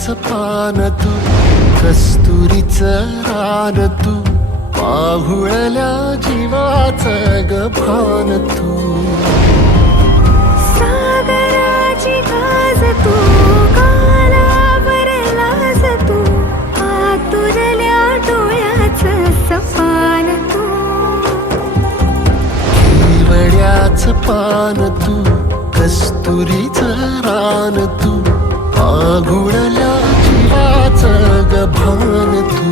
केवड्याचं पान तू, कस्तुरीचं रान तू, पाहुळल्या जीवाचं ग भान तू. सागराची गाज तू, कालावरलास तू, आतुरल्या डोळ्याचं सपान तू. केवड्याचं पान तू, कस्तुरीचं रान तू, पाहुळल्या जीवाचं ग भान तू.